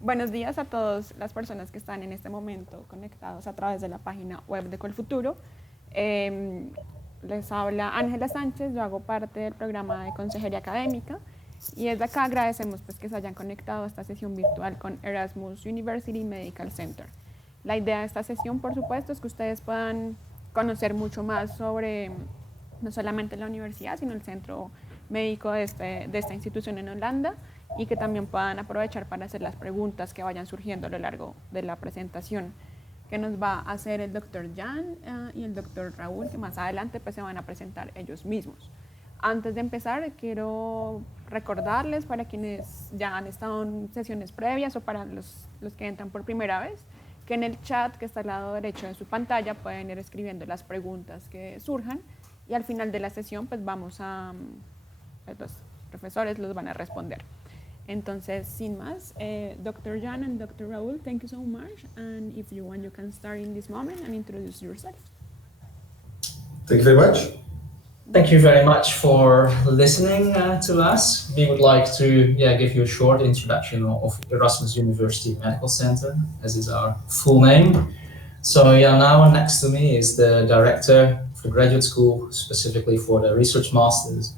Buenos días a todas las personas que están en este momento conectados a través de la página web de Colfuturo. Les habla Ángela Sánchez, yo hago parte del programa de Consejería Académica y desde acá agradecemos pues, que se hayan conectado a esta sesión virtual con Erasmus University Medical Center. La idea de esta sesión, por supuesto, es que ustedes puedan conocer mucho más sobre no solamente la universidad, sino el centro médico de esta institución en Holanda, y que también puedan aprovechar para hacer las preguntas que vayan surgiendo a lo largo de la presentación que nos va a hacer el doctor Jan y el doctor Raúl, que más adelante pues, se van a presentar ellos mismos. Antes de empezar, quiero recordarles para quienes ya han estado en sesiones previas o para los que entran por primera vez, que en el chat que está al lado derecho de su pantalla pueden ir escribiendo las preguntas que surjan y al final de la sesión pues vamos a, los profesores los van a responder. Entonces, sin más, Dr. Jan and Dr. Raúl, thank you so much. And if you want, you can start in this moment and introduce yourself. Thank you very much. Thank you very much for listening to us. We would like to give you a short introduction of Erasmus University Medical Center, as is our full name. So now next to me is the director of the graduate school, specifically for the research masters,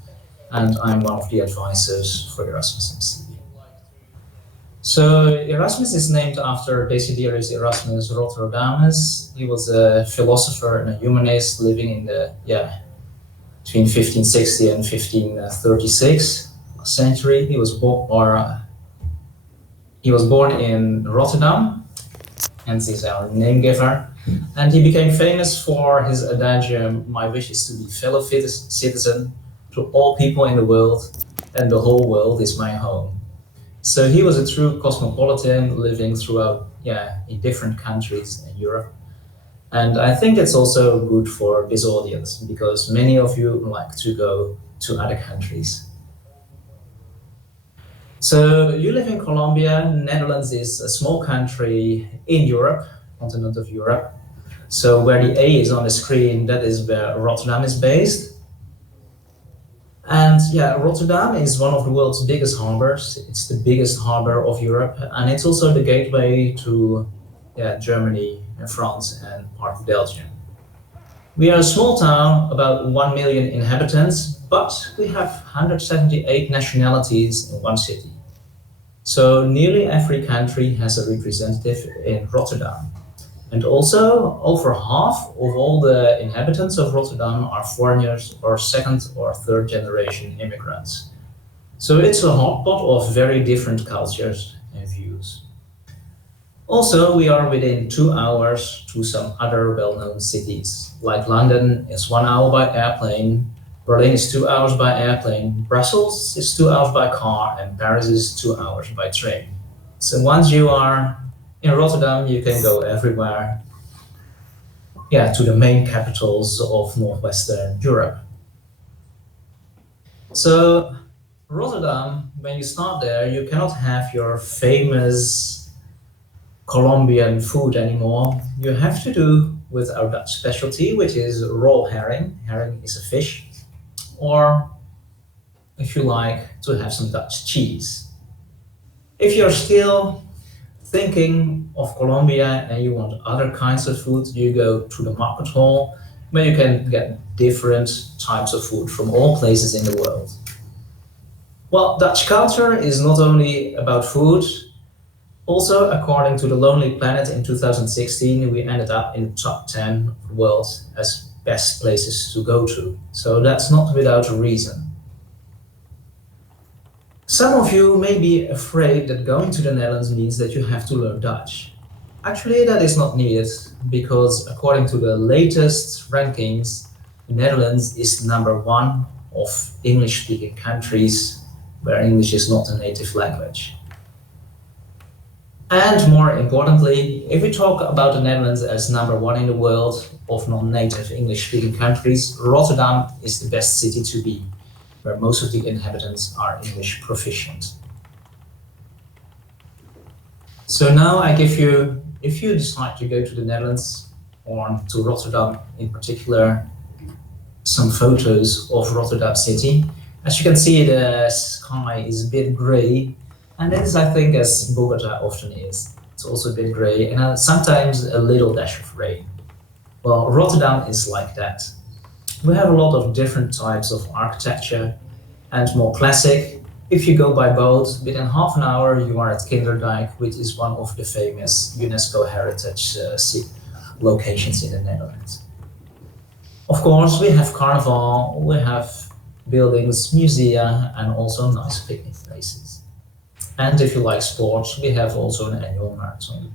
and I'm one of the advisors for Erasmus. So Erasmus is named after Desiderius Erasmus Rotterdamus. He was a philosopher and a humanist living in the between 1560 and 1536 century. He was born in Rotterdam, hence he's our name giver. And he became famous for his adagium, "My wish is to be fellow citizen to all people in the world, and the whole world is my home." So he was a true cosmopolitan living throughout, in different countries in Europe. And I think it's also good for this audience because many of you like to go to other countries. So you live in Colombia. Netherlands is a small country in Europe, continent of Europe. So where the A is on the screen, that is where Rotterdam is based. And Rotterdam is one of the world's biggest harbors. It's the biggest harbor of Europe, and it's also the gateway to Germany and France and part of Belgium. We are a small town, about 1 million inhabitants, but we have 178 nationalities in one city. So nearly every country has a representative in Rotterdam. And also, over half of all the inhabitants of Rotterdam are foreigners or second or third generation immigrants. So it's a hotspot of very different cultures and views. Also, we are within 2 hours to some other well-known cities, like London is 1 hour by airplane, Berlin is 2 hours by airplane, Brussels is 2 hours by car, and Paris is 2 hours by train. So once you are in Rotterdam, you can go everywhere, to the main capitals of Northwestern Europe. So Rotterdam, when you start there, you cannot have your famous Colombian food anymore. You have to do with our Dutch specialty, which is raw herring. Herring is a fish. Or, if you like, to have some Dutch cheese. If you're still thinking of Colombia and you want other kinds of food, you go to the market hall where you can get different types of food from all places in the world. Well, Dutch culture is not only about food. Also, according to the Lonely Planet in 2016, we ended up in the top 10 of the world as best places to go to. So that's not without a reason. Some of you may be afraid that going to the Netherlands means that you have to learn Dutch. Actually, that is not needed, because according to the latest rankings, the Netherlands is number 1 of English-speaking countries where English is not a native language. And more importantly, if we talk about the Netherlands as number 1 in the world of non-native English-speaking countries, Rotterdam is the best city to be, where most of the inhabitants are English proficient. So now I give you, if you decide to go to the Netherlands or to Rotterdam in particular, some photos of Rotterdam city. As you can see, the sky is a bit gray, And it is, I think, as Bogota often is, it's also a bit gray and sometimes a little dash of rain. Well, Rotterdam is like that. We have a lot of different types of architecture and more classic. If you go by boat, within half an hour you are at Kinderdijk, which is one of the famous UNESCO heritage locations in the Netherlands. Of course, we have carnival, we have buildings, musea, and also nice picnic places. And if you like sports, we have also an annual marathon.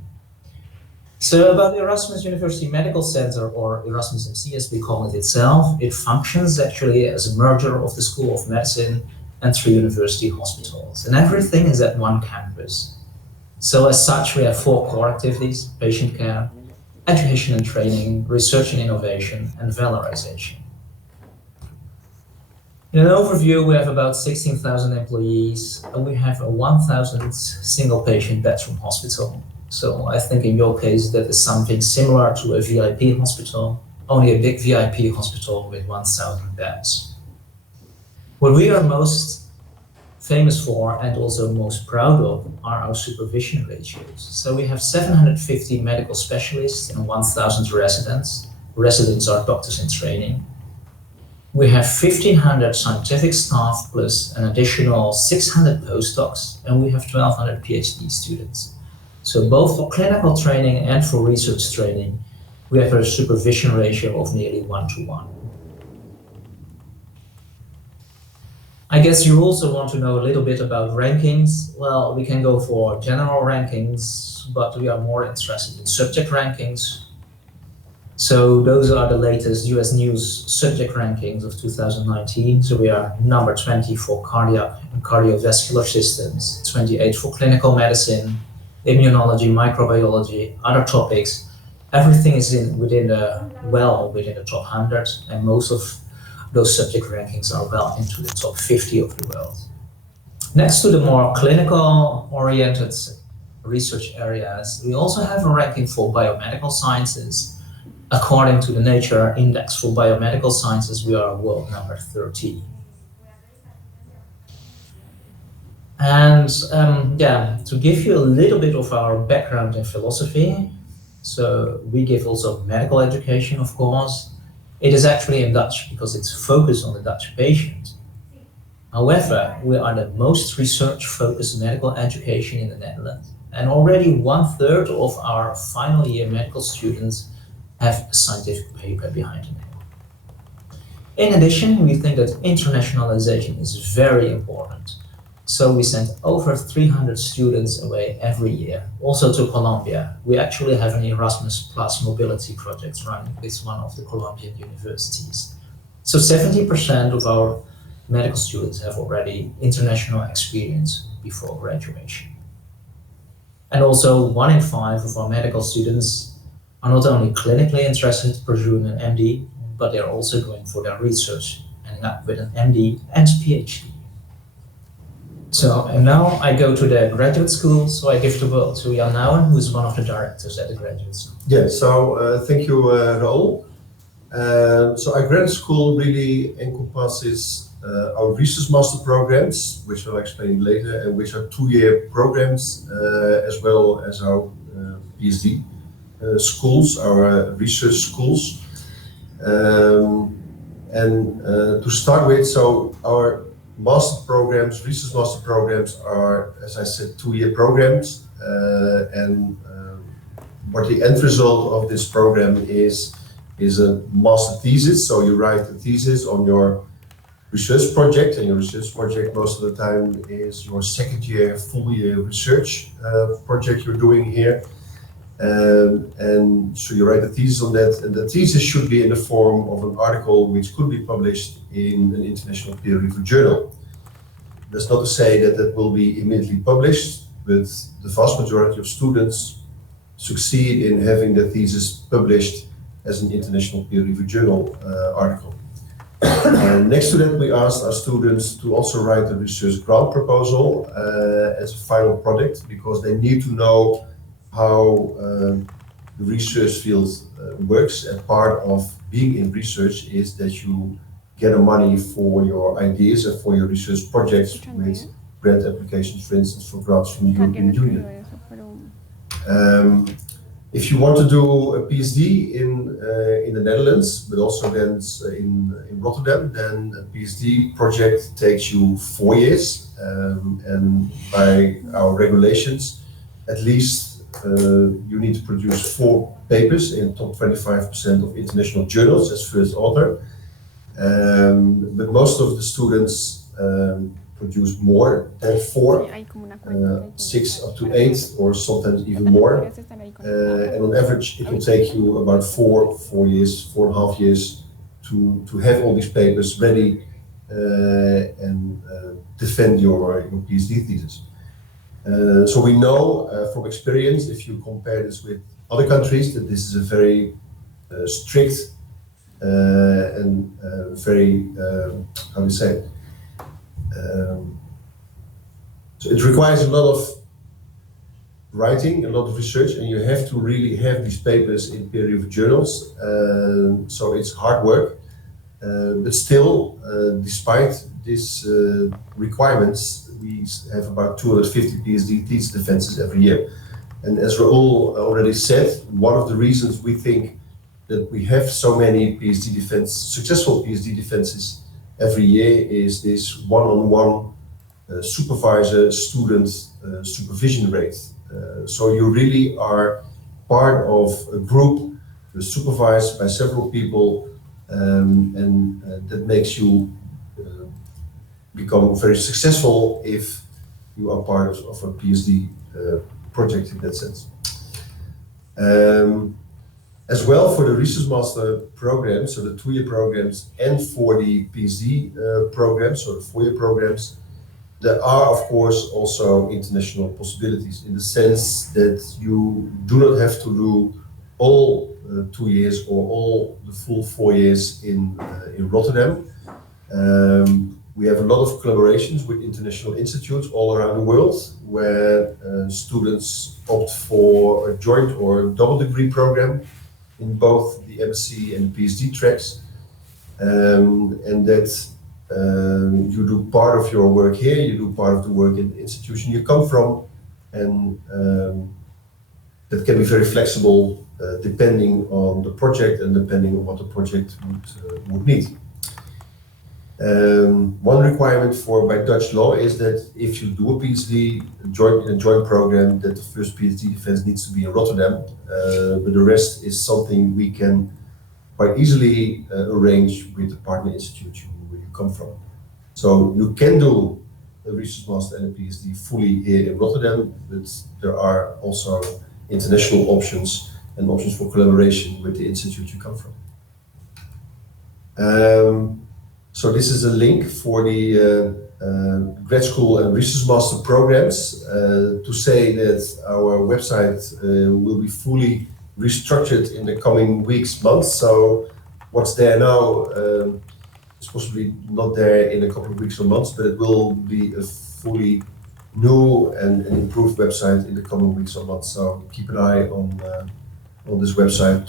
So about the Erasmus University Medical Center, or Erasmus MC as we call it itself, it functions actually as a merger of the School of Medicine and 3 university hospitals. And everything is at one campus. So as such, we have 4 core activities: patient care, education and training, research and innovation, and valorization. In an overview, we have about 16,000 employees, and we have a 1,000 single patient bedroom hospital. So I think in your case, that is something similar to a VIP hospital, only a big VIP hospital with 1,000 beds. What we are most famous for and also most proud of are our supervision ratios. So we have 750 medical specialists and 1,000 residents. Residents are doctors in training. We have 1,500 scientific staff plus an additional 600 postdocs, and we have 1,200 PhD students. So both for clinical training and for research training, we have a supervision ratio of nearly 1:1. I guess you also want to know a little bit about rankings. Well, we can go for general rankings, but we are more interested in subject rankings. So those are the latest US News subject rankings of 2019. So we are number 20 for cardiac and cardiovascular systems, 28 for clinical medicine, immunology, microbiology, other topics. Everything is within the top 100, and most of those subject rankings are well into the top 50 of the world. Next to the more clinical oriented research areas, we also have a ranking for biomedical sciences. According to the Nature Index for Biomedical Sciences, we are world number 30. And to give you a little bit of our background in philosophy, so we give also medical education, of course. It is actually in Dutch because it's focused on the Dutch patient. However, we are the most research-focused medical education in the Netherlands, and already 1/3 of our final year medical students have a scientific paper behind them. In addition, we think that internationalization is very important. So we send over 300 students away every year, also to Colombia. We actually have an Erasmus Plus mobility project running with one of the Colombian universities. So 70% of our medical students have already international experience before graduation. And also 1 in 5 of our medical students are not only clinically interested in pursuing an MD, but they're also going for their research, ending up with an MD and PhD. So, and now I go to the graduate school, so I give the word to Jan Nouwen, who is one of the directors at the graduate school. Yeah, so thank you, Raoul. So our graduate school really encompasses our research master programs, which I'll explain later, and which are 2-year programs, as well as our PhD schools, our research schools. To start with, so our master programs, research master programs are, as I said, 2-year programs, what the end result of this program is a master thesis. So you write a thesis on your research project, and your research project most of the time is your 2nd year, full year research project you're doing here. And so you write a thesis on that, and the thesis should be in the form of an article which could be published in an international peer-reviewed journal. That's not to say that that will be immediately published, but the vast majority of students succeed in having the thesis published as an international peer-reviewed journal article. And next to that, we asked our students to also write a research grant proposal as a final product, because they need to know how the research field works. And part of being in research is that you get money for your ideas and for your research projects with grant applications, for instance, for grants from the Alguien European escribió Union. eso, pero If you want to do a PhD in the Netherlands, but also then in Rotterdam, then a PhD project takes you 4 years, and by our regulations, at least you need to produce 4 papers in top 25% of international journals as first author. But most of the students produce more than 4, sí, hay como una cuenta que hay que 6 usar up to para 8, poder- or sometimes even También more. podrías estar ahí conectado. And on average, it will take you about 4 years, 4.5 years to have all these papers ready and defend your PhD thesis. So we know from experience, if you compare this with other countries, that this is a very strict and very, how do you say, so it requires a lot of writing, a lot of research, and you have to really have these papers in peer-reviewed journals. So it's hard work, but still, despite these requirements, we have about 250 PhD thesis defenses every year. And as Raoul already said, one of the reasons we think that we have so many successful PhD defenses every year is this one-on-one supervisor-student supervision rate. So you really are part of a group supervised by several people, and that makes you become very successful if you are part of a PhD project in that sense. As well for the research master programs, so the 2-year programs, and for the PhD programs, so the 4-year programs, there are of course also international possibilities in the sense that you do not have to do all 2 years or all the full 4 years in Rotterdam. We have a lot of collaborations with international institutes all around the world where students opt for a joint or double degree program in both the MSc and the PhD tracks, and that you do part of your work here, you do part of the work in the institution you come from, and that can be very flexible depending on the project and depending on what the project would need. One requirement by Dutch law is that if you do a PhD in a joint program, that the first PhD defense needs to be in Rotterdam, but the rest is something we can quite easily arrange with the partner institute where you come from. So you can do a research master and a PhD fully here in Rotterdam, but there are also international options and options for collaboration with the institute you come from. So this is a link for the grad school and research master programs to say that our website will be fully restructured in the coming weeks, months. So what's there now is possibly not there in a couple of weeks or months, but it will be a fully new and improved website in the coming weeks or months. So keep an eye on this website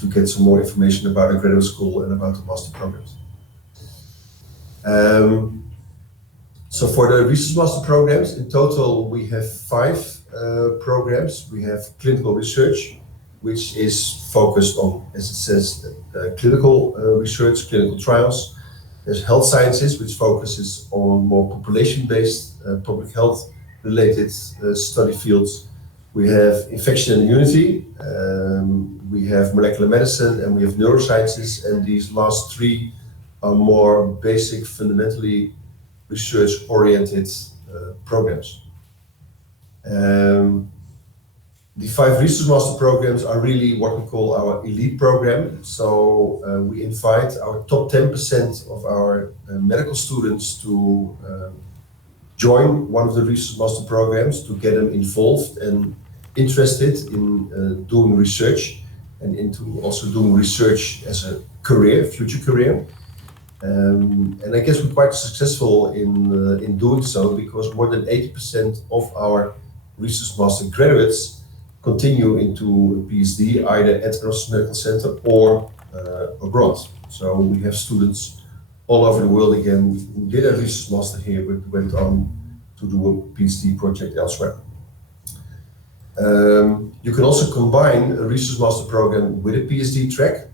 to get some more information about the graduate school and about the master programs. So for the research master programs, in total we have 5 programs. We have clinical research, which is focused on, as it says, clinical research, clinical trials. There's health sciences, which focuses on more population-based, public health-related study fields. We have infection and immunity, we have molecular medicine, and we have neurosciences, and these last 3 are more basic, fundamentally research-oriented programs. The 5 research master programs are really what we call our elite program. So we invite our top 10% of our medical students to join one of the research master programs to get them involved and interested in doing research and into also doing research as a career, future career. And I guess we're quite successful in doing so, because more than 80% of our research master graduates continue into a PhD either at Erasmus Medical Center or abroad. So we have students all over the world again who did a research master here but went on to do a PhD project elsewhere. You can also combine a research master program with a PhD track,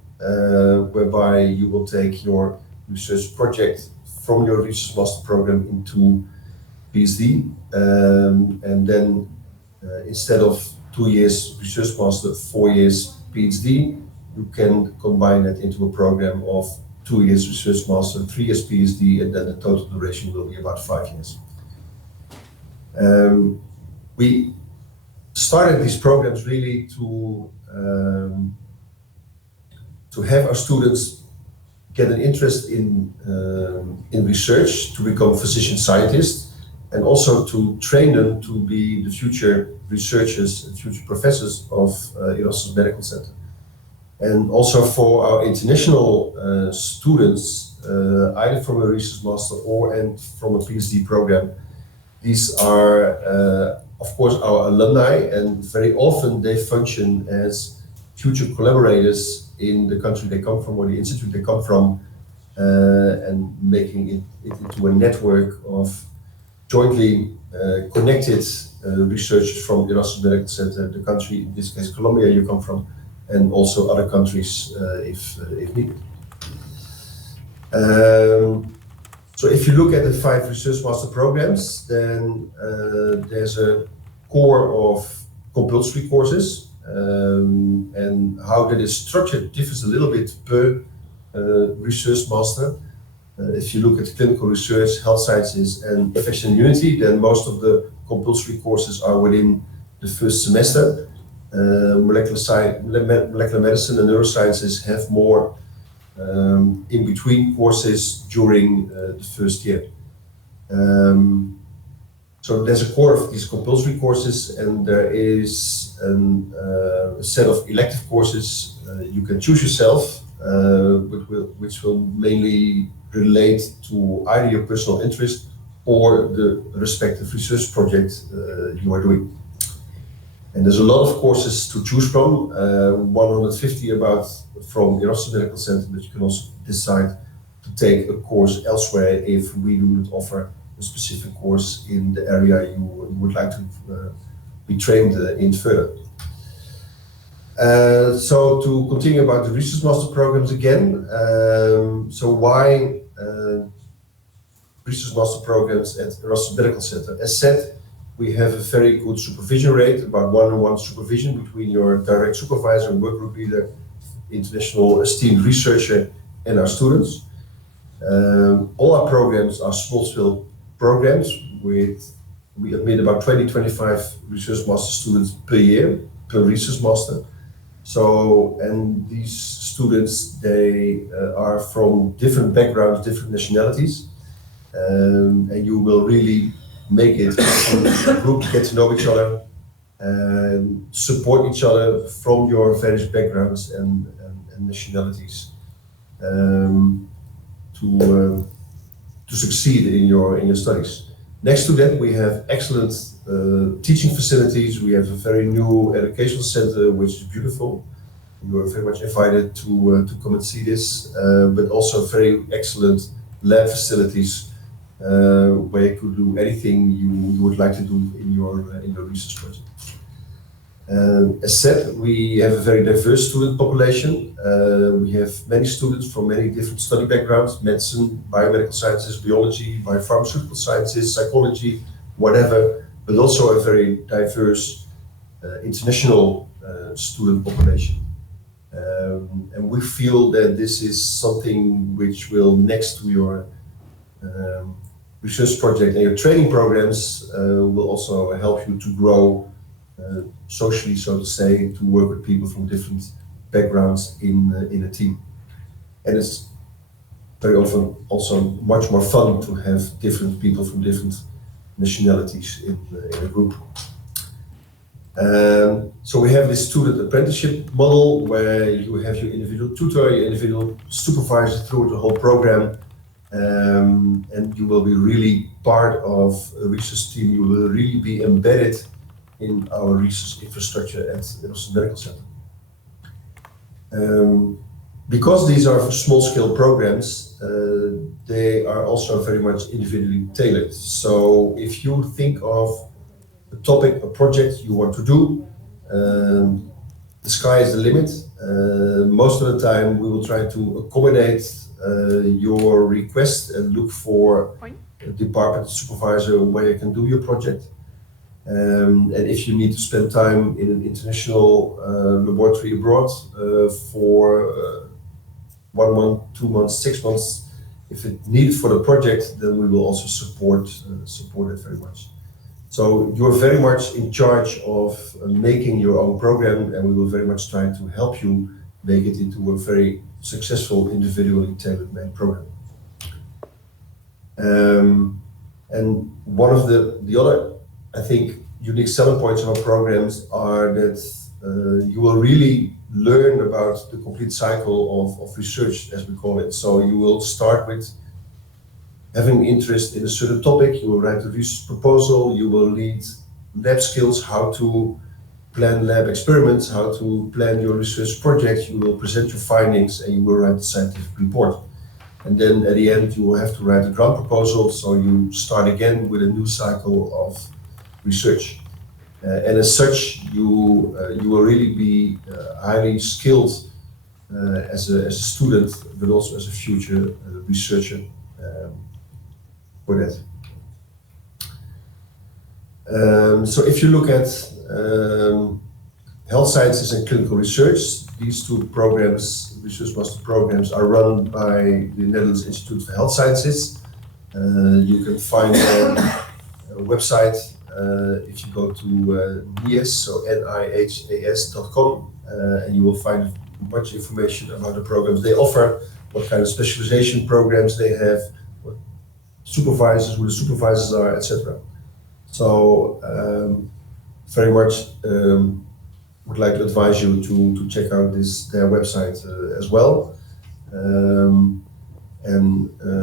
whereby you will take your research project from your research master program into PhD, and then instead of 2 years research master, 4 years PhD, you can combine that into a program of 2 years research master, 3 years PhD, and then the total duration will be about 5 years. We started these programs really to have our students get an interest in research, to become physician scientists, and also to train them to be the future researchers and future professors of Erasmus Medical Center. And also for our international students, either from a research master and from a PhD program, these are, of course, our alumni, and very often they function as future collaborators in the country they come from or the institute they come from, and making it into a network of jointly connected researchers from Erasmus Medical Center, the country, in this case Colombia, you come from, and also other countries if needed. So if you look at the 5 research master programs, then there's a core of compulsory courses, and how that is structured differs a little bit per research master. If you look at clinical research, health sciences, and infection immunity, then most of the compulsory courses are within the first semester. Molecular medicine and neurosciences have more in-between courses during the first year. So there's a core of these compulsory courses, and there is a set of elective courses you can choose yourself, which will mainly relate to either your personal interest or the respective research project you are doing. And there's a lot of courses to choose from, 150 about from Erasmus Medical Center, but you can also decide to take a course elsewhere if we do not offer a specific course in the area you would like to be trained in further. So to continue about the research master programs again, so why research master programs at Erasmus Medical Center? As said, we have a very good supervision rate, about 1-on-1 supervision between your direct supervisor and work group leader, international esteemed researcher, and our students. All our programs are small-scale programs we admit about 20-25 research master students per year, per research master. So, and these students, they are from different backgrounds, different nationalities, and you will really make it a group, get to know each other, and support each other from your various backgrounds and nationalities, to succeed in your studies. Next to that, we have excellent teaching facilities. We have a very new educational center, which is beautiful. You are very much invited to come and see this, but also very excellent lab facilities, where you could do anything you would like to do in your research project. As said, we have a very diverse student population. We have many students from many different study backgrounds: medicine, biomedical sciences, biology, biopharmaceutical sciences, psychology, whatever, but also a very diverse international student population. And we feel that this is something which will, next to your research project and your training programs, will also help you to grow socially, so to say, to work with people from different backgrounds in a team. And it's very often also much more fun to have different people from different nationalities in a group. So we have this student apprenticeship model where you have your individual tutor, your individual supervisor through the whole program, and you will be really part of a research team. You will really be embedded in our research infrastructure at the Erasmus Medical Center. Because these are small-scale programs, they are also very much individually tailored. So if you think of a topic, a project you want to do, the sky is the limit. Most of the time, we will try to accommodate your request and look for a department supervisor where you can do your project. And if you need to spend time in an international laboratory abroad for 1 month, 2 months, 6 months, if it's needed for the project, then we will also support it very much. So you are very much in charge of making your own program, and we will very much try to help you make it into a very successful, individually tailor-made program. And one of the other, I think, unique selling points of our programs are that you will really learn about the complete cycle of research, as we call it. So you will start with having interest in a certain topic, you will write a research proposal, you will lead lab skills, how to plan lab experiments, how to plan your research project, you will present your findings, and you will write a scientific report. And then at the end, you will have to write a grant proposal, so you start again with a new cycle of research. And as such, you will really be highly skilled as a student, but also as a future researcher for that. So if you look at health sciences and clinical research, these two programs, research master programs, are run by the Netherlands Institute for Health Sciences. You can find a website if you go to NIHAS, so NIHAS.com, and you will find much information about the programs they offer, what kind of specialization programs they have, what supervisors, who the supervisors are, etc. So very much would like to advise you to check out their website as well.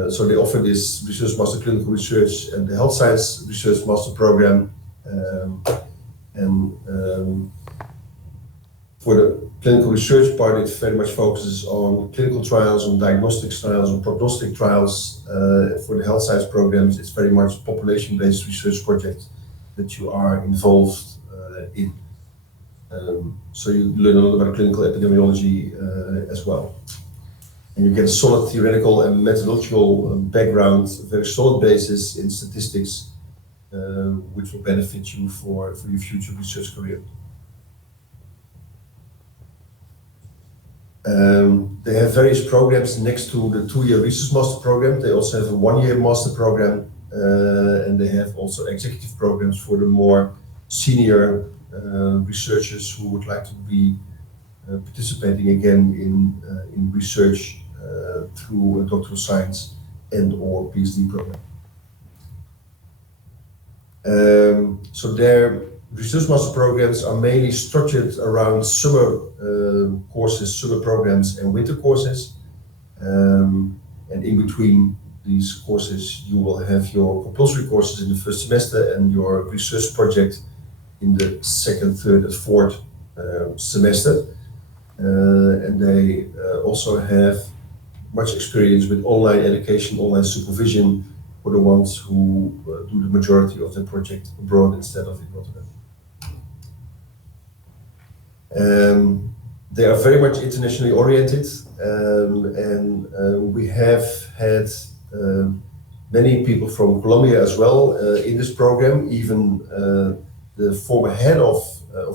So they offer this Research Master Clinical Research and the Health Science Research Master Program. For the clinical research part, it very much focuses on clinical trials, on diagnostic trials, on prognostic trials. For the health science programs, it's very much population-based research projects that you are involved in. So you learn a lot about clinical epidemiology as well. And you get a solid theoretical and methodological background, a very solid basis in statistics, which will benefit you for your future research career. They have various programs next to the 2-year research master program. They also have a 1-year master program, and they have also executive programs for the more senior researchers who would like to be participating again in research through a doctoral science and/or PhD program. So their research master programs are mainly structured around summer courses, summer programs, and winter courses. And in between these courses, you will have your compulsory courses in the first semester and your research project in the second, third, and fourth semester. And they also have much experience with online education, online supervision for the ones who do the majority of their project abroad instead of in Rotterdam. They are very much internationally oriented, and we have had many people from Colombia as well in this program. Even the former head of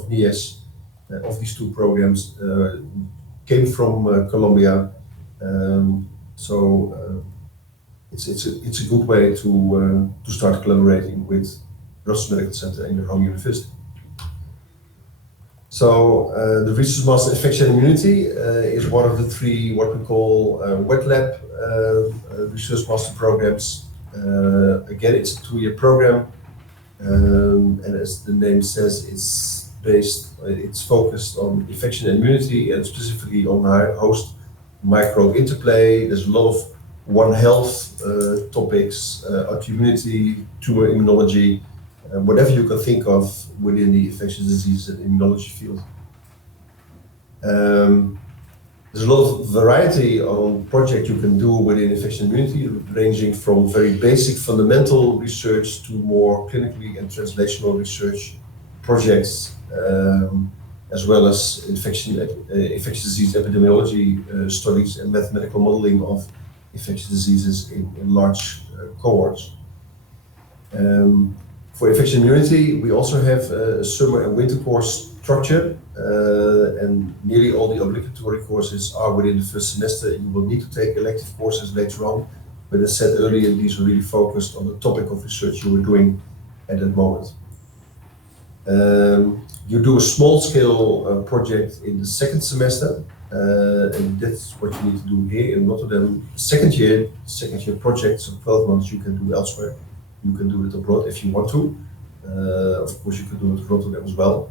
NIHAS of these two programs came from Colombia. It's a good way to start collaborating with Brussels Medical Center and your home university. So the Research Master Infection and Immunity is one of the 3 what we call wet lab research master programs. Again, it's a 2-year program, and as the name says, it's focused on infection and immunity, and specifically on host microbe interplay. There's a lot of One Health topics, autoimmunity, tumor immunology, whatever you can think of within the infectious disease and immunology field. There's a lot of variety on project you can do within infection immunity, ranging from very basic fundamental research to more clinically and translational research projects, as well as infectious disease epidemiology studies and mathematical modeling of infectious diseases in large cohorts. For infection immunity, we also have a summer and winter course structure, and nearly all the obligatory courses are within the first semester. You will need to take elective courses later on, but as said earlier, these are really focused on the topic of research you were doing at that moment. You do a small-scale project in the second semester, and that's what you need to do here in Rotterdam. Second year projects of 12 months you can do elsewhere. You can do it abroad if you want to. Of course, you can do it in Rotterdam as well.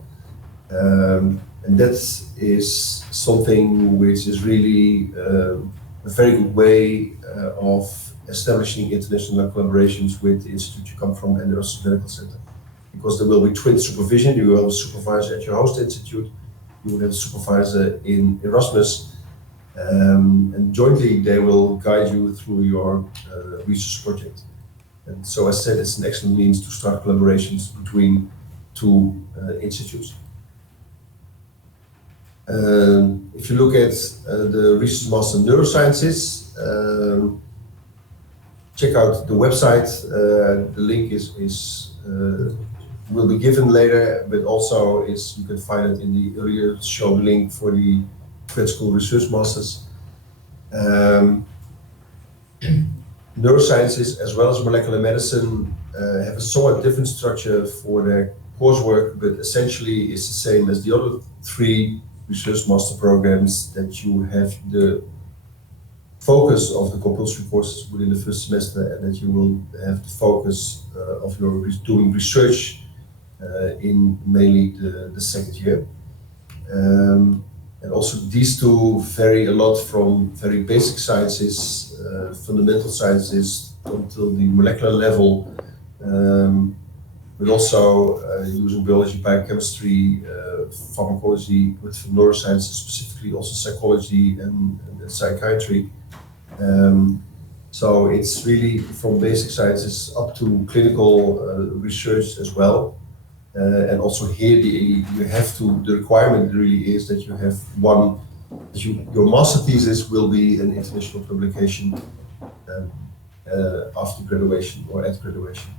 And that is something which is really a very good way of establishing international collaborations with the institute you come from and the Erasmus Medical Center. Because there will be twin supervision. You will have a supervisor at your host institute, you will have a supervisor in Erasmus, and jointly they will guide you through your research project. And so as said, it's an excellent means to start collaborations between two institutes. If you look at the Research Master in Neurosciences, check out the website. The link will be given later, but also you can find it in the earlier shown link for the grad school Research Masters. Neurosciences as well as molecular medicine have a somewhat different structure for their coursework, but essentially it's the same as the other three research master programs, that you have the focus of the compulsory courses within the first semester, and that you will have the focus of your doing research in mainly the second year. And also these two vary a lot from very basic sciences, fundamental sciences, until the molecular level, but also using biology, biochemistry, pharmacology, with neurosciences specifically, also psychology and psychiatry. So it's really from basic sciences up to clinical research as well. And also here the requirement really is that you have your master thesis will be an international publication after graduation or at graduation.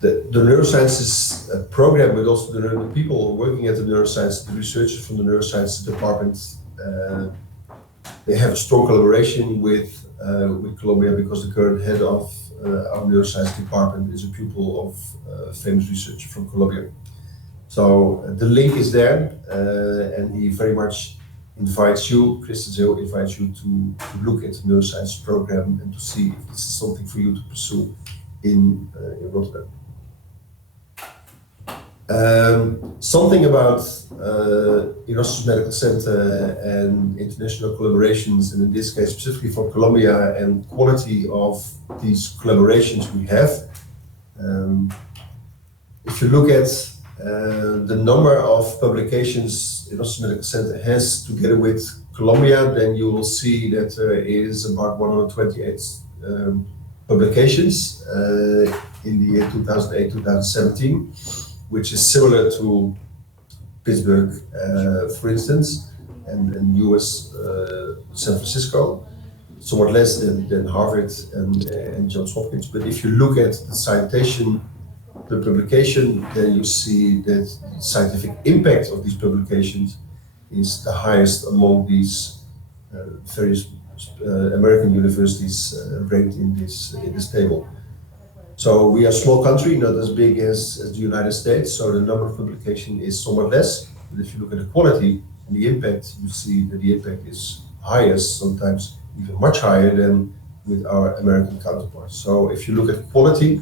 The neurosciences program, but also the people working at the neuroscience, the researchers from the neuroscience department, they have a strong collaboration with Columbia, because the current head of our neuroscience department is a pupil of a famous researcher from Columbia. So the link is there, and he very much invites you, Christian Zeeuw invites you to look at the neuroscience program and to see if this is something for you to pursue in Rotterdam. Something about Erasmus Medical Center and international collaborations, and in this case specifically for Columbia, and quality of these collaborations we have. If you look at the number of publications Erasmus Medical Center has together with Columbia, then you will see that there is about 128 publications in the year 2008-2017, which is similar to Pittsburgh, for instance, and US San Francisco, somewhat less than Harvard and Johns Hopkins. But if you look at the citation per publication, then you see that the scientific impact of these publications is the highest among these various American universities ranked in this table. So we are a small country, not as big as the United States, so the number of publications is somewhat less. But if you look at the quality and the impact, you see that the impact is highest, sometimes even much higher than with our American counterparts. So if you look at quality,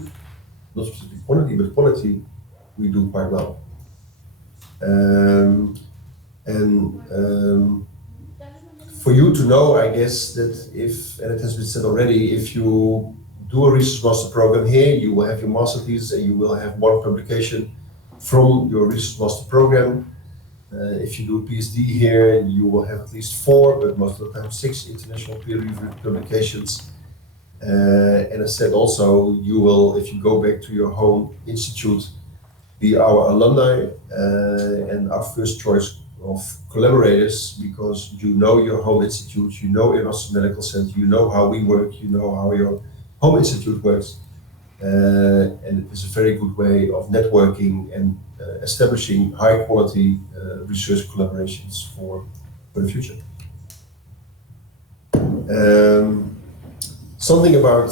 not specifically quantity, but quality, we do quite well. For you to know, I guess, that if, and it has been said already, if you do a research master program here, you will have your master thesis and you will have one publication from your research master program. If you do a PhD here, you will have at least 4, but most of the time 6 international peer-reviewed publications. And I said also, you will, if you go back to your home institute, be our alumni and our first choice of collaborators, because you know your home institute, you know Erasmus Medical Center, you know how we work, you know how your home institute works. And it is a very good way of networking and establishing high quality research collaborations for the future. Something about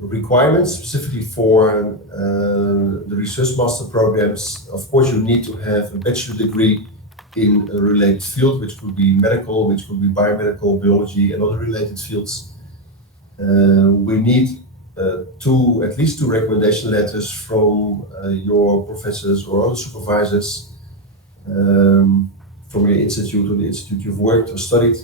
requirements specifically for the research master programs. Of course, you need to have a bachelor degree in a related field, which could be medical, which could be biomedical, biology, and other related fields. We need at least 2 recommendation letters from your professors or other supervisors from your institute or the institute you've worked or studied.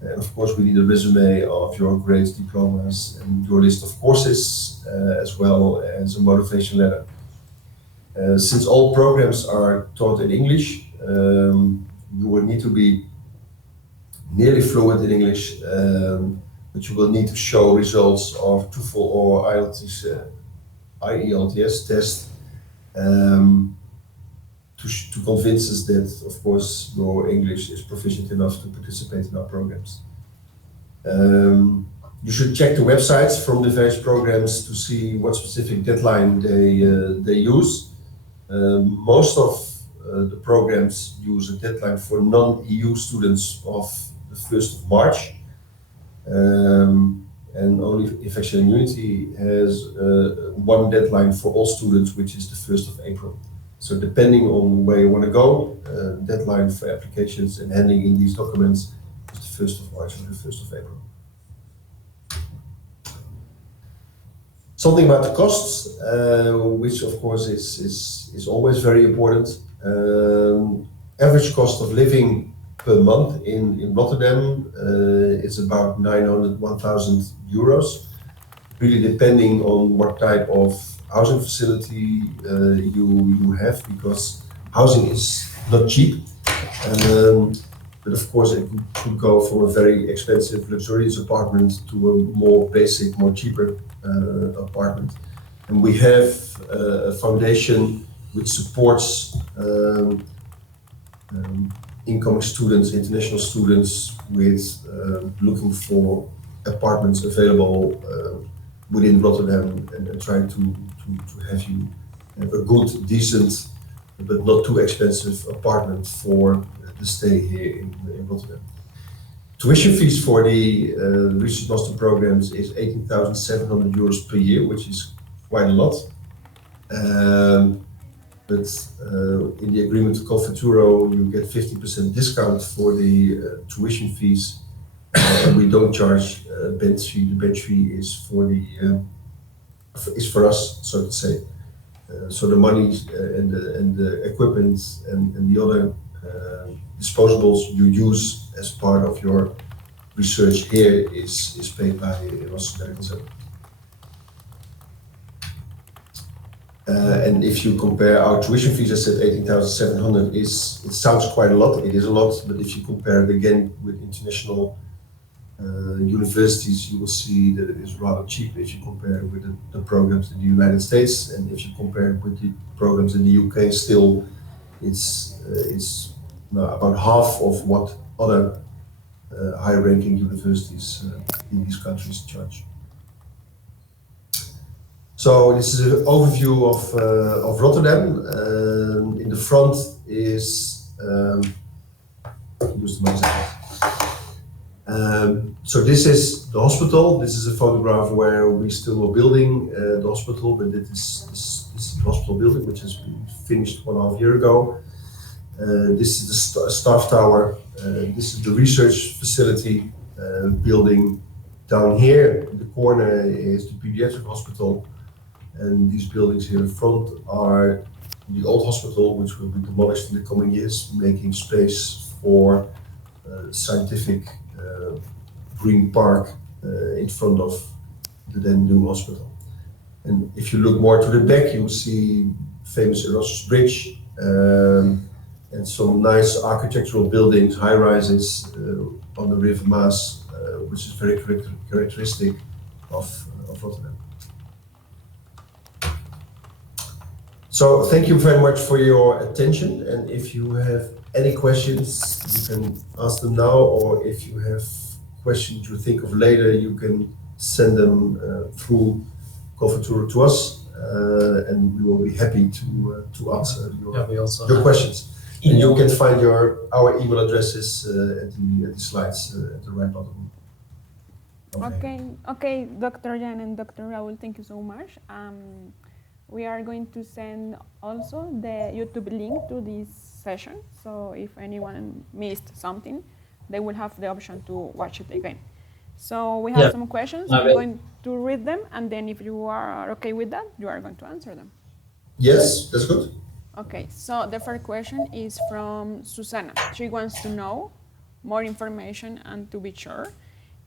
And of course, we need a resume of your grades, diplomas, and your list of courses, as well as a motivation letter. Since all programs are taught in English, you will need to be nearly fluent in English, but you will need to show results of TOEFL or IELTS test to convince us that, of course, your English is proficient enough to participate in our programs. You should check the websites from the various programs to see what specific deadline they use. Most of the programs use a deadline for non-EU students of the 1st of March. And only Infection and Immunity has one deadline for all students, which is the 1st of April. So depending on where you want to go, deadline for applications and handing in these documents is the 1st of March or the 1st of April. Something about the costs, which of course is always very important. Average cost of living per month in Rotterdam is about 900, 1,000 euros, really depending on what type of housing facility you have, because housing is not cheap. But of course, it could go from a very expensive, luxurious apartment to a more basic, more cheaper apartment. And we have a foundation which supports incoming students, international students, with looking for apartments available within Rotterdam and trying to have you have a good, decent, but not too expensive apartment for the stay here in Rotterdam. Tuition fees for the research master programs is 18,700 euros per year, which is quite a lot. But in the agreement to Confuturo, you get 50% discount for the tuition fees, and we don't charge bench fee. The bench fee is for us, so to say. So the money and the equipment and the other disposables you use as part of your research here is paid by Erasmus Medical Center. And if you compare our tuition fees, I said 18,700 it sounds quite a lot. It is a lot, but if you compare it again with international universities, you will see that it is rather cheap if you compare it with the programs in the United States, and if you compare it with the programs in the UK, still it's about half of what other high-ranking universities in these countries charge. So this is an overview of Rotterdam. In the front is use the mouse. So this is the hospital. This is a photograph where we still are building the hospital, but this is the hospital building, which has been finished 1.5 years ago. This is the staff tower. This is the research facility building. Down here in the corner is the pediatric hospital. And these buildings here in front are the old hospital, which will be demolished in the coming years, making space for scientific green park in front of the then new hospital. And if you look more to the back, you will see famous Erasmus Bridge. and some nice architectural buildings, high rises on the River Maas, which is very characteristic of Rotterdam. So thank you very much for your attention, and if you have any questions, you can ask them now, or if you have questions you think of later, you can send them through Confertour to us, and we will be happy to answer your questions. And you can find our email addresses at the slides at the right bottom. Okay, Dr. Jan and Dr. Raul, thank you so much. We are going to send also the YouTube link to this session, so if anyone missed something, they will have the option to watch it again. So we have some questions. I'm going to read them, and then if you are okay with that, you are going to answer them. Yes, that's good. Okay, so the first question is from Susanna. She wants to know more information and to be sure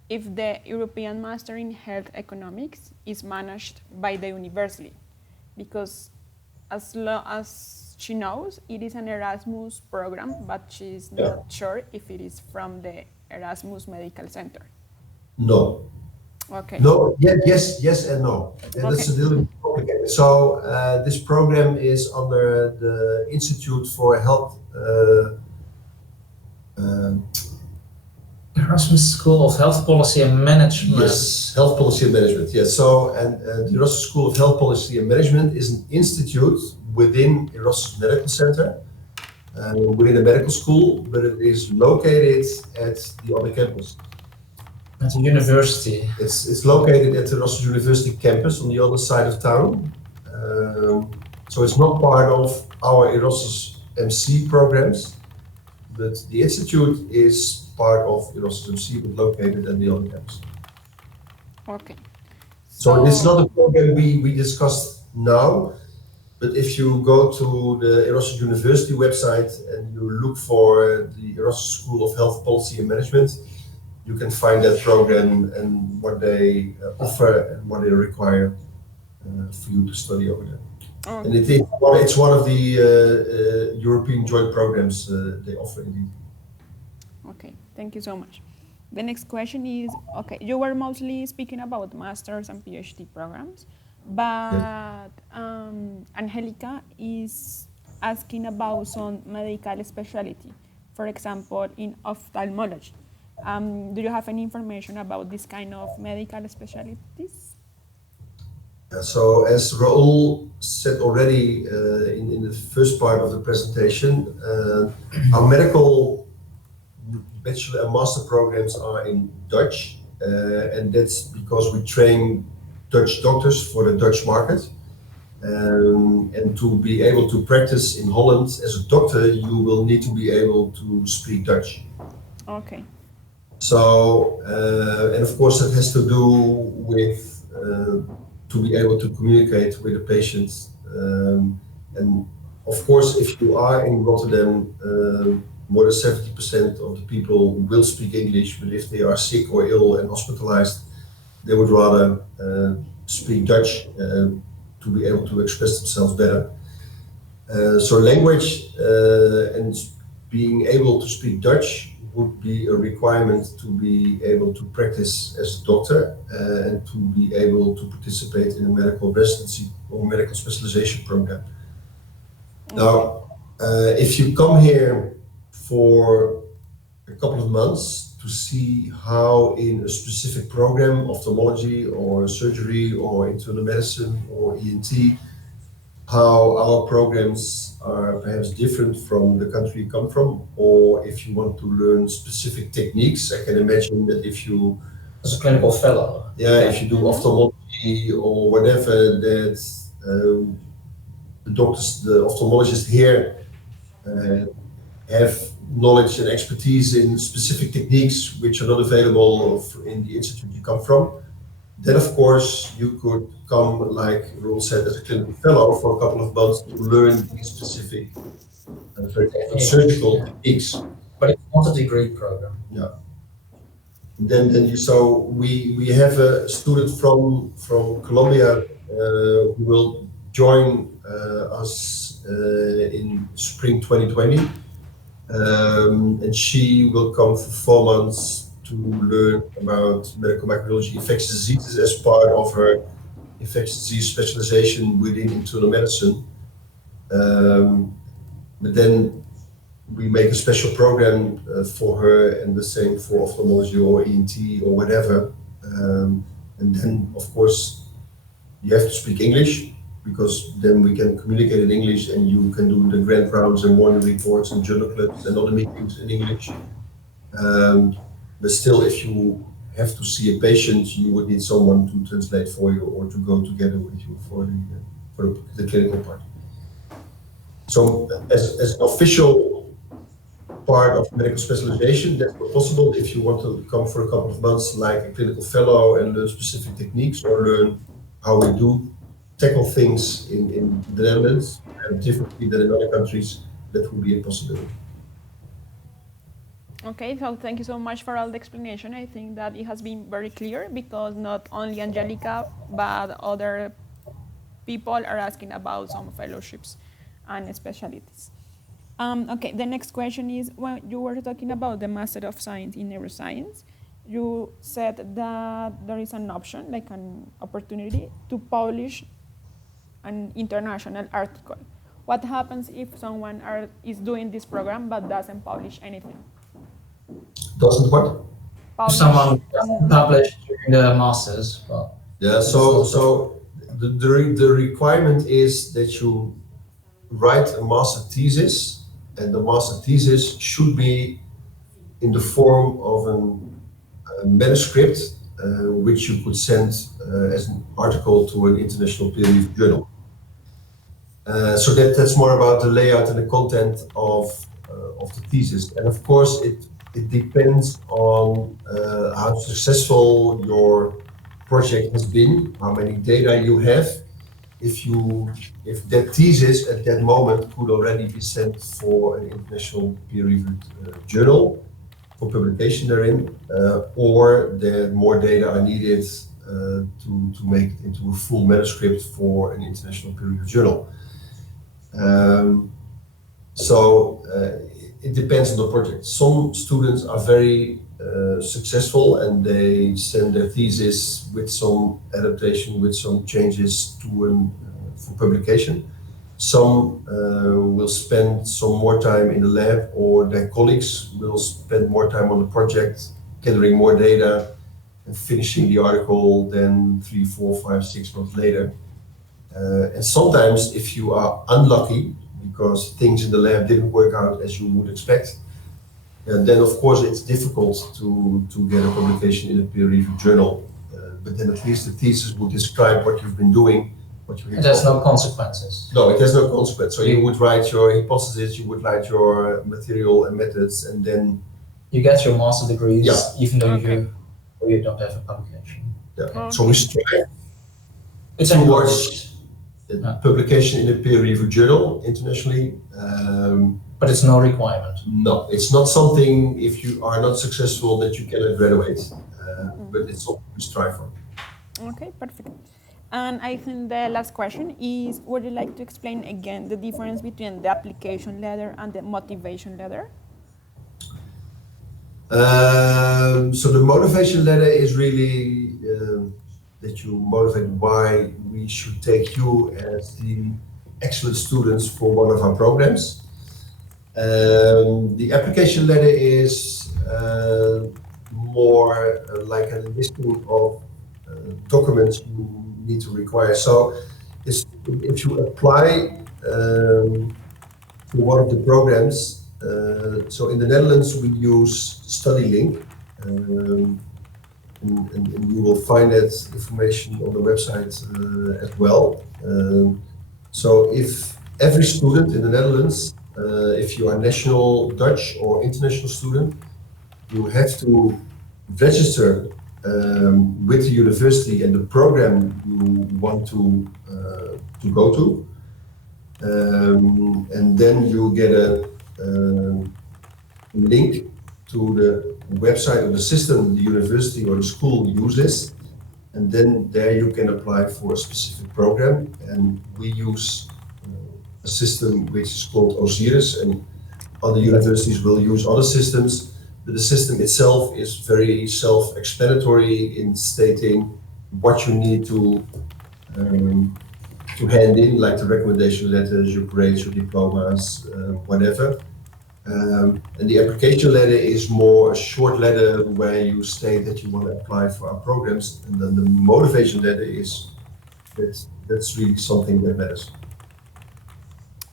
if the European Master in Health Economics is managed by the university, because as she knows, it is an Erasmus program, but she's not sure if it is from the Erasmus Medical Center. No. Okay. No, yes and no. Yeah, that's a little bit complicated. So this program is under the Institute for Health. Erasmus School of Health Policy and Management. Yes, Health Policy and Management. Yes. So, and the Erasmus School of Health Policy and Management is an institute within Erasmus Medical Center, within a medical school, but it is located at the other campus. At the university. It's located at the Erasmus University campus on the other side of town. So it's not part of our Erasmus MC programs, but the institute is part of Erasmus MC, but located at the other campus. Okay. So it's not a program we discussed now, but if you go to the Erasmus University website and you look for the Erasmus School of Health Policy and Management, you can find that program and what they offer and what they require for you to study over there. Okay. And it's one of the European joint programs they offer indeed. Okay, thank you so much. The next question is, okay, you were mostly speaking about master's and PhD programs, but Angelica is asking about some medical specialty, for example, in ophthalmology. Do you have any information about this kind of medical specialties? So as Raul said already in the first part of the presentation, our medical bachelor and master programs are in Dutch, and that's because we train Dutch doctors for the Dutch market. And to be able to practice in Holland as a doctor, you will need to be able to speak Dutch. Okay. So, and of course that has to do with to be able to communicate with the patients. And of course, if you are in Rotterdam, more than 70% of the people will speak English, but if they are sick or ill and hospitalized, they would rather speak Dutch to be able to express themselves better. So language and being able to speak Dutch would be a requirement to be able to practice as a doctor and to be able to participate in a medical residency or medical specialization program. Okay. Now, if you come here for a couple of months to see how in a specific program, ophthalmology or surgery or internal medicine or ENT, how our programs are perhaps different from the country you come from, or if you want to learn specific techniques, I can imagine that if you... As a clinical fellow. Yeah, if you do ophthalmology or whatever, that the doctors, the ophthalmologists here have knowledge and expertise in specific techniques which are not available in the institute you come from. Then, of course, you could come, like Raul said, as a clinical fellow for a couple of months to learn these specific surgical techniques. But it's not a degree program. Yeah. So we have a student from Colombia who will join us in spring 2020. And she will come for 4 months to learn about medical microbiology, infectious diseases as part of her infectious disease specialization within internal medicine. But then we make a special program for her, and the same for ophthalmology or ENT or whatever. And then, of course, you have to speak English, because then we can communicate in English, and you can do the grand rounds and morning reports and journal clubs and other meetings in English. But still, if you have to see a patient, you would need someone to translate for you or to go together with you for the clinical part. So as an official part of medical specialization, that's not possible. If you want to come for a couple of months like a clinical fellow and learn specific techniques or learn how we do tackle things in the Netherlands differently than in other countries, that would be a possibility. Okay, so thank you so much for all the explanation. I think that it has been very clear, because not only Angelica, but other people are asking about some fellowships and specialties. Okay, the next question is, when you were talking about the Master of Science in Neuroscience, you said that there is an option, like an opportunity to publish an international article. What happens if someone is doing this program but doesn't publish anything? Doesn't what? If someone doesn't publish during the masters, well, Yeah, so the requirement is that you write a master thesis, and the master thesis should be in the form of a manuscript, which you could send as an article to an international peer-reviewed journal. So that's more about the layout and the content of the thesis, and of course it depends on how successful your project has been, how many data you have. If that thesis at that moment could already be sent for an international peer-reviewed journal for publication therein, or that more data are needed to make it into a full manuscript for an international peer-reviewed journal. It depends on the project. Some students are very successful, and they send their thesis with some adaptation, with some changes for publication. Some will spend some more time in the lab, or their colleagues will spend more time on the project, gathering more data and finishing the article then 3, 4, 5, 6 months later. And sometimes, if you are unlucky because things in the lab didn't work out as you would expect, then of course it's difficult to get a publication in a peer-reviewed journal. But then at least the thesis will describe what you've been doing, what you have. It has no consequences. No, it has no consequence. So you would write your hypothesis, you would write your material and methods, and then you get your master degrees, even though Okay. you don't have a publication. yeah. So we strive It's towards Yeah. publication in a peer-reviewed journal internationally. but it's no requirement. No, it's not something, if you are not successful, that you cannot graduate, but it's something we strive for. Okay, perfect. And I think the last question is, would you like to explain again the difference between the application letter and the motivation letter? So the motivation letter is really that you motivate why we should take you as the excellent students for one of our programs. The application letter is more like a listing of documents you need to require. So if you apply to one of the programs, so in the Netherlands we use StudyLink, and you will find that information on the website as well. So if every student in the Netherlands, if you are national Dutch or international student, you have to register with the university and the program you want to go to, and then you get a link to the website of the system the university or the school uses, and then there you can apply for a specific program. And we use a system which is called Osiris, and Other universities will use other systems, but the system itself is very self-explanatory in stating what you need to hand in, like the recommendation letters, your grades, your diplomas, whatever. And the application letter is more a short letter where you state that you want to apply for our programs, and then the motivation letter is that's really something that matters.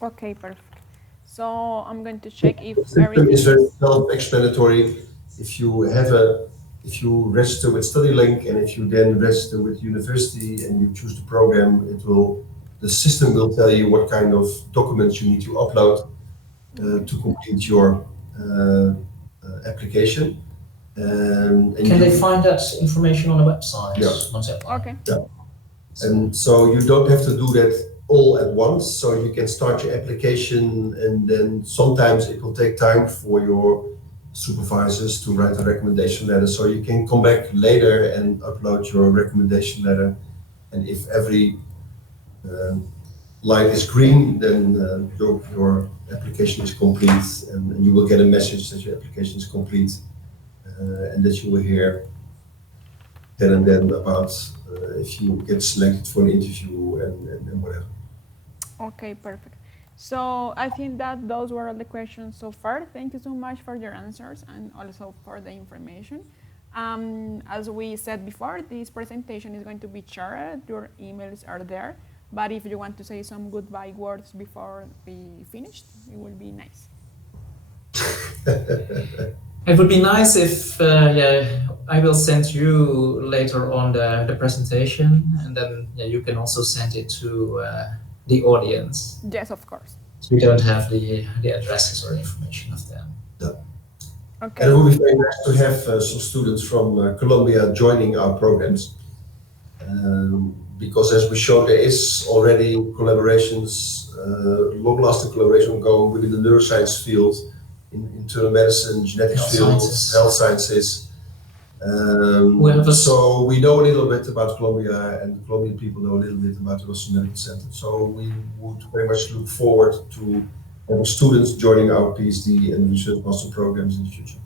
Okay, perfect. So I'm going to check if The system everything is very is self-explanatory. If you register with StudyLink and if you then register with university and you choose the program, the system will tell you what kind of documents you need to upload to complete your application. And Can they find that information on the website? Yeah. Once they apply? okay. And so you don't have to do that all at once. So you can start your application, and then sometimes it will take time for your supervisors to write a recommendation letter. So you can come back later and upload your recommendation letter. And if every light is green, then your application is complete, and you will get a message that your application is complete, and that you will hear then and then about if you get selected for an interview and whatever. Okay, perfect. So I think that those were all the questions so far. Thank you so much for your answers and also for the information. As we said before, this presentation is going to be shared. Your emails are there. But if you want to say some goodbye words before we finish, it will be nice. It would be nice if I will send you later on the presentation, and then you can also send it to the audience. Yes, of course. So we don't have the addresses or information of them. Okay. And it would be very nice to have some students from Colombia joining our programs. Because as we showed, there is already collaborations, long-lasting collaboration going within the neuroscience field, in internal medicine, genetics Health field, sciences. health sciences. So we know a little bit about Colombia, and the Colombian people know a little bit about the Russian Medical Center. So we would very much look forward to having students joining our PhD and research master programs in the future.